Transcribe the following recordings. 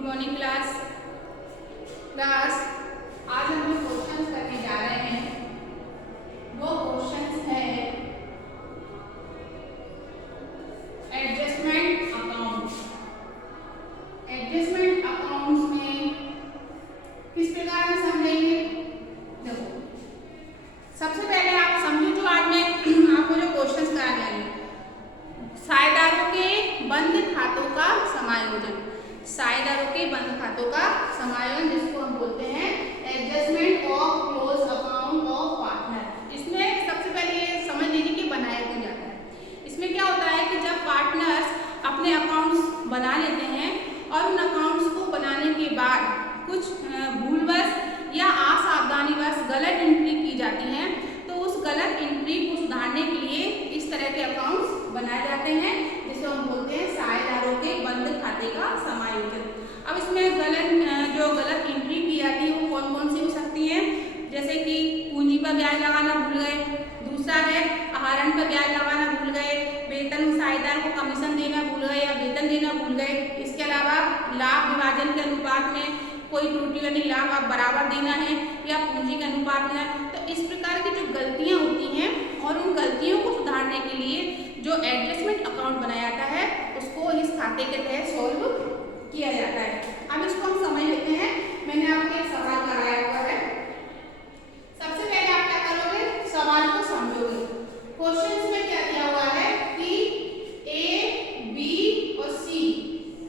Good morning class. आज हम लोग क्वेश्चंस करने जा रहे हैं। वो क्वेश्चंस है एडजस्टमेंट अकाउंट। एडजस्टमेंट अकाउंट्स में किस प्रकार से समझेंगे? देखो, सबसे पहले आप समझो, जो आज मैं आपको जो क्वेश्चंस करा जाएंगे, साझेदारों के बंद खातों का समायोजन। साझेदारों के बंद खातों का समायोजन, जिसको हम बोलते हैं adjustment of close account of partner. इसमें सबसे पहले ये समझ लीजिए कि बनाया क्यों जाता है। इसमें क्या होता है कि जब पार्टनर्स अपने अकाउंट्स बना लेते हैं और उन अकाउंट्स को बनाने के बाद कुछ भूलवश या असावधानीवश गलत एंट्री की जाती है, तो उस गलत एंट्री को सुधारने के लिए इस तरह के अकाउंट्स बनाए जाते हैं, जिसे हम बोलते हैं साझेदारों के बंद खाते का समायोजन। अब इसमें गलत एंट्री की जाती है वो कौन कौन सी हो सकती हैं? जैसे कि पूंजी पर ब्याज लगाना भूल गए, दूसरा है आहरण पर ब्याज लगाना भूल गए, वेतन साझेदार को कमीशन देना भूल गए या वेतन देना भूल गए। इसके अलावा लाभ विभाजन के अनुपात में कोई त्रुटि यानी लाभ आप बराबर देना है या पूंजी के अनुपात में। तो इस प्रकार की जो गलतियां होती हैं और उन गलतियों को सुधारने के लिए जो एडजस्टमेंट अकाउंट बनाया जाता है, उसको इस खाते के तहत सॉल्व किया जाता है। अब इसको हम समझ लेते हैं। मैंने आपको एक सवाल कराया हुआ है। सबसे पहले आप क्या करोगे? सवाल को समझोगे। क्वेश्चन में क्या दिया हुआ है कि ए, बी और सी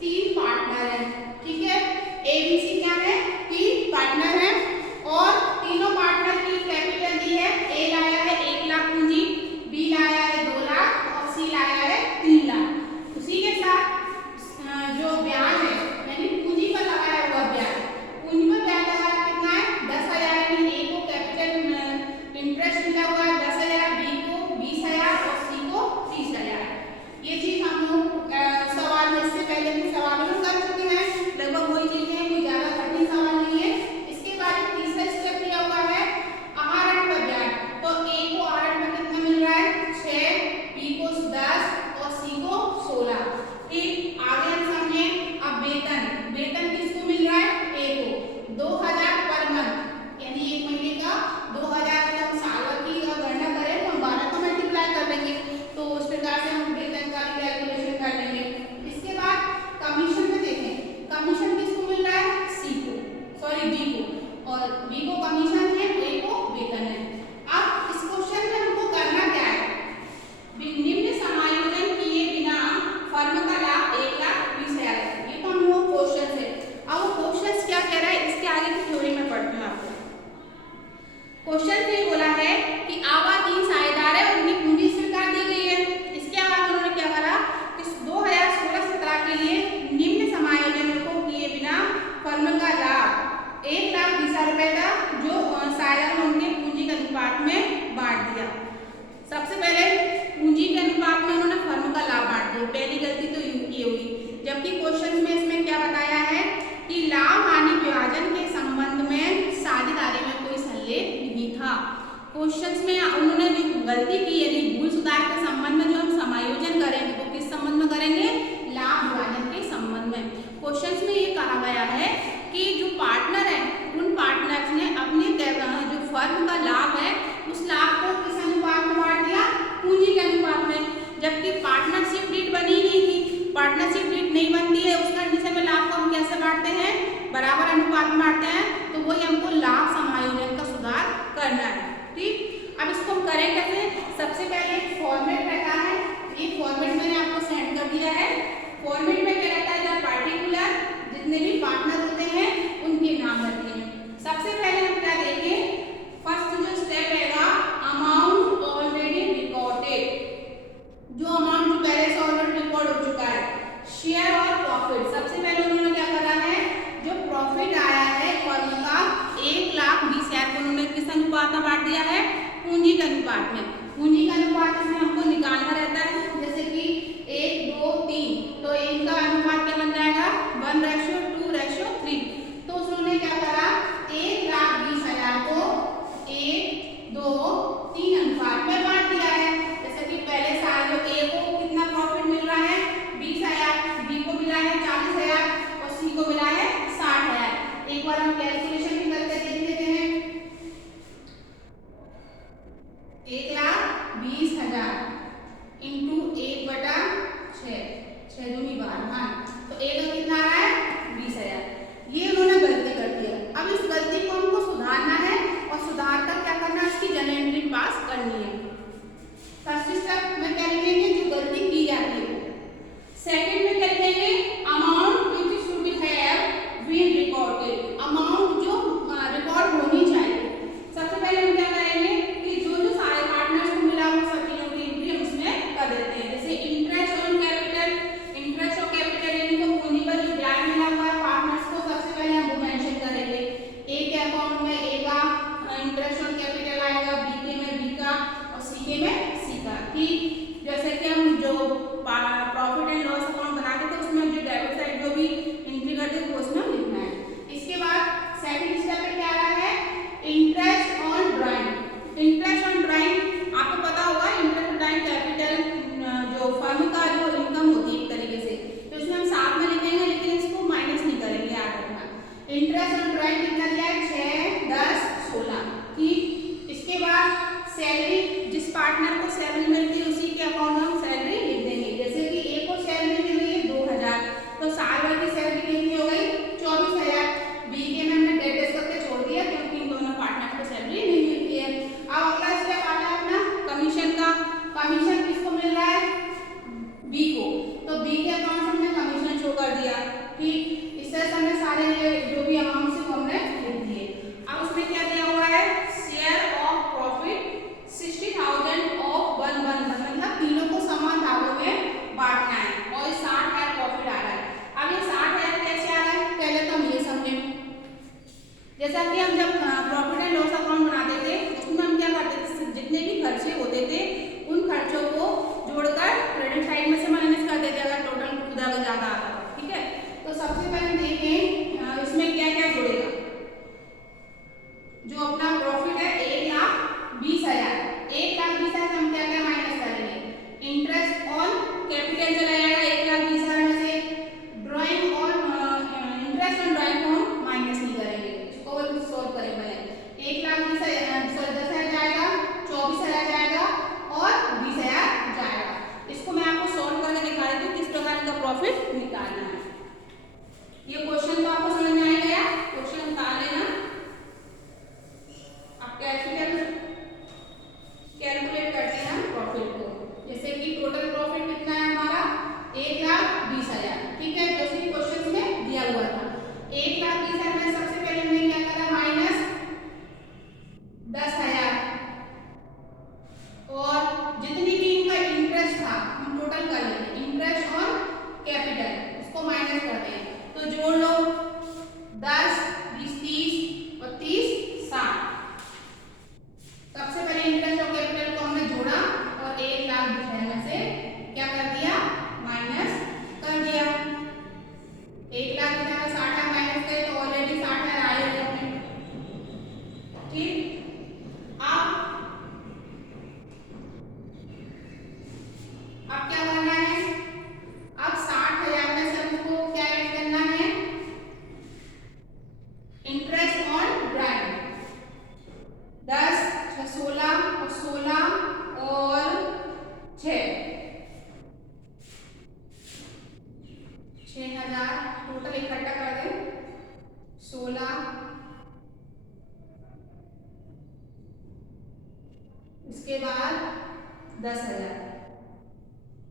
तीन पार्टनर हैं, ठीक है। ए बी सी क्या है? तीन पार्टनर हैं और तीनों पार्टनर की कैपिटल दी है। ए लाया है 1 लाख पूंजी, बी लाया है 2 लाख और सी लाया है 3 लाख। उसी के साथ जो ब्याज है यानी पूंजी पर लगाया हुआ ब्याज, पूंजी पर ब्याज लगाया कितना है? 10,000। यानी ए को कैपिटल इंटरेस्ट मिला हुआ है 10,000, बी को 20,000 और सी को 30,000। ये चीज हम लोग सवाल में इससे पहले भी सवालों में कर चुके हैं। लगभग वही चीजें हैं, कोई ज्यादा कठिन सवाल नहीं है। इसके बाद तीसरा स्टेप दिया हुआ है आहरण पर ब्याज। तो ए को आहरण पर कितना मिल रहा है? 6, बी को 10 और सी को 16। ठीक, आगे हम समझे। अब वेतन किसको मिल रहा है? ए को 2,000 पर मंथ, यानी एक महीने का 2,000 का हम साल की अगर गणना करें तो हम 12 का मल्टीप्लाई कर देंगे, तो उस प्रकार से हम वेतन का भी कैलकुलेशन कर लेंगे। इसके बाद कमीशन में देखें, कमीशन किसको मिल रहा है? बी को, और बी को कमीशन है, ए को वेतन है। अब इस क्वेश्चन में हमको करना क्या है? निम्न समायोजन किए बिना फर्म का लाभ 1,20,000 है। ये तो हम लोग क्वेश्चन है। अब वो क्वेश्चन क्या कह रहा है, इसके आगे की थ्योरी में पढ़ती हूँ आपको। क्वेश्चन ये बोला है कि आवा 3 साझेदार है और उनकी पूंजी स्वीकार दी गई है। इसके बाद उन्होंने क्या करा कि 2016-17 के लिए निम्न समायोजन को किए बिना फर्म का लाभ 1,20,000 रुपए का जो साझेदार उनके पूंजी के अनुपात में बांट दिया। सबसे पहले पूंजी के अनुपात में उन्होंने फर्म का लाभ बांट दिया, पहली गलती तो ये हुई। जबकि क्वेश्चन में इसमें क्या बताया है कि लाभ हानि विभाजन के संबंध में साझेदारी में कोई संलेख नहीं था। क्वेश्चन में उन्होंने जो गलती की यानी भूल सुधार के संबंध में जो हम समायोजन करेंगे वो किस संबंध में करेंगे? लाभ विभाजन के संबंध में। क्वेश्चन में ये कहा गया है कि जो पार्टनर है उन पार्टनर्स ने अपने जो फर्म का लाभ है उस लाभ को किस अनुपात में बांट दिया? पूंजी के अनुपात में। जबकि पार्टनरशिप डीड बनी नहीं थी। पार्टनरशिप डीड नहीं बनती है, उस कंडीशन में लाभ को हम कैसे बांटते हैं? बराबर अनुपात में बांटते हैं। तो वही हमको लाभ समायोजन का सुधार करना है। ठीक, अब इसको हम करें कैसे? सबसे पहले एक फॉर्मेट रहता है, ये फॉर्मेट मैंने आपको सेंड कर दिया है। फॉर्मेट में क्या रहता है? जब पार्टिकुलर जितने भी पार्टनर होते हैं उनके नाम रहते हैं। सबसे पहले हम क्या देखें? फर्स्ट जो स्टेप रहेगा अमाउंट ऑलरेडी रिकॉर्डेड, जो अमाउंट जो पहले से ऑलरेडी रिकॉर्ड हो चुका है। शेयर और प्रॉफिट, सबसे पहले उन्होंने क्या करा है? जो प्रॉफिट आया है फर्म का 1,20,000 को उन्होंने किस अनुपात में बांट दिया है? पूंजी के अनुपात में। पूंजी का अनुपात इसमें हमको निकालना रहता है, जैसे कि 1, 2, 3, तो इनका अनुपात क्या बन जाएगा? 1:2:3। तो उन्होंने क्या करा? 1,20,000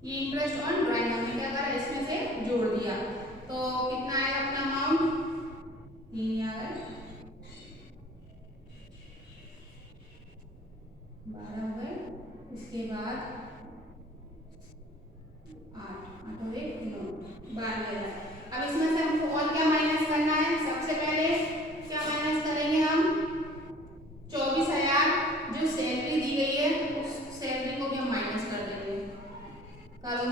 ये इंटरेस्ट ऑन ड्राइंग हमने क्या करा, इसमें से जोड़ दिया तो कितना आया अपना अमाउंट, 3,000 12 हो गए। इसके बाद 8 हो गए 9 12,000। अब इसमें से हमको और क्या माइनस करना है, सबसे पहले क्या माइनस करेंगे हम, 24,000 जो सैलरी दी गई है उस सैलरी को भी हम माइनस कर देंगे। करो